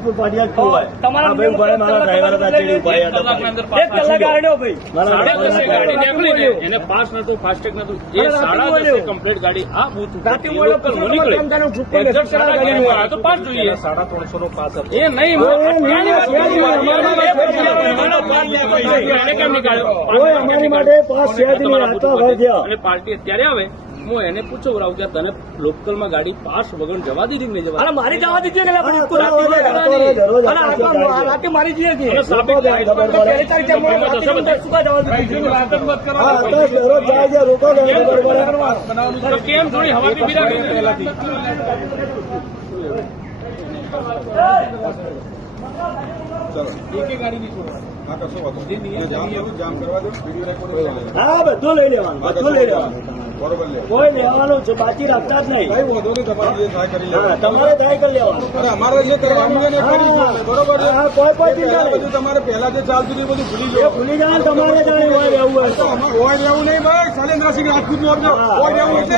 તમારા ડ્રાઈવર હતા ચેડી ભાઈ એક કલાક આડ્યો ભાઈ 10:30 ગાડી નીકળી એને પાસ નતું ફાસ્ટેગ નતું એ 10:30 કમ્પ્લીટ ગાડી આ બૂથ લોકલ નો નીકળે એક્ઝેક્ટ 10:30 તો પાસ જોઈએ 350 નો પાસ હતો એ નહીં કેમ નીકળ્યો અમારી માટે પાસ છે જ નહીં અને પાર્ટી અત્યારે આવે હું એને પૂછું રાવ કે તને લોકલમાં ગાડી પાસ વગર જવા દીધી કે નહીં જવા અરે મારી જવા દીધી કે રાતે મારી જઈએ છીએ કેમ થોડી હવા બી બિરાડી હા બધું લઈ લેવાનું કોઈ લેવાનું છે બાકી રાખતા જ નહીં તમારે ટ્રાય કરી લેવાનું અમારે જે કરવાનું બરોબર કોઈ ચિંતા નહીં તમારે પહેલા જે ચાલતું હતું બધું ભૂલી જાય તમારે જાણે હોય રહેવું હોય હોય રહેવું નહીં ભાઈ શૈલેન્દ્રસિંહ રાજપૂત નું હોય રહેવું છે